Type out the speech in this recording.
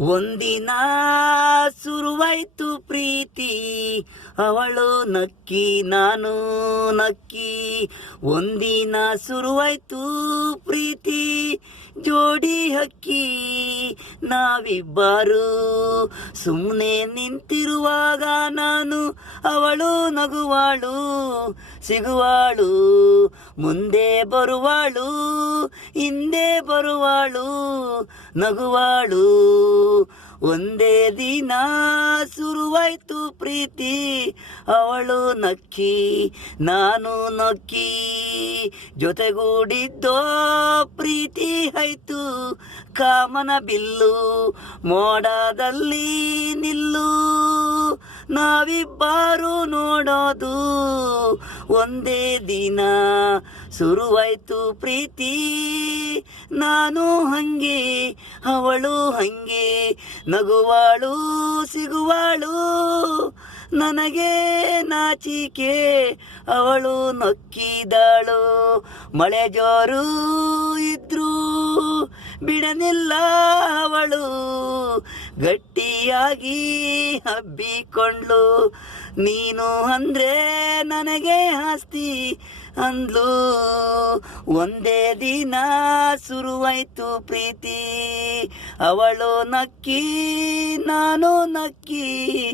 ಒಂದಿನ ಶುರುವಾಯ್ತು ಪ್ರೀತಿ, ಅವಳು ನಕ್ಕಿ ನಾನು ನಕ್ಕಿ. ಒಂದಿನ ಶುರುವಾಯ್ತು ಪ್ರೀತಿ, ಜೋಡಿ ಹಕ್ಕಿ ನಾವಿಬ್ಬರು. ಸುಮ್ಮನೆ ನಿಂತಿರುವಾಗ ನಾನು, ಅವಳು ನಗುವಾಳು ಸಿಗುವಾಳು, ಮುಂದೆ ಬರುವಾಳು ಹಿಂದೆ ಬರುವಾಳು ನಗುವಾಳು. ಒಂದೇ ದಿನ ಶುರುವಾಯ್ತು ಪ್ರೀತಿ, ಅವಳು ನಕ್ಕಿ ನಾನು ನಕ್ಕಿ. ಜೊತೆಗೂಡಿದ್ದೋ ಪ್ರೀತಿ ಆಯ್ತು ಕಾಮನ ಬಿಲ್ಲು, ಮೋಡದಲ್ಲಿ ನಿಲ್ಲು ನಾವಿಬ್ಬರು ನೋಡೋದು. ಒಂದೇ ದಿನ ಶುರುವಾಯ್ತು ಪ್ರೀತಿ, ನಾನು ಹಂಗೆ ಅವಳು ಹಂಗೆ, ನಗುವಾಳು ಸಿಗುವಾಳು ನನಗೆ ನಾಚಿಕೆ, ಅವಳು ನಕ್ಕಿದಾಳು. ಮಳೆ ಜೋರು ಇದ್ರು ಬಿಡನಿಲ್ಲ ಅವಳು, ಗಟ್ಟಿಯಾಗಿ ಹಬ್ಬಿಕೊಂಡ್ಲು. ನೀನು ಅಂದ್ರೆ ನನಗೆ ಆಸ್ತಿ ಅಂದ್ಲು. ಒಂದೇ ದಿನ ಶುರುವಾಯ್ತು ಪ್ರೀತಿ, ಅವಳು ನಕ್ಕಿ ನಾನು ನಕ್ಕಿ.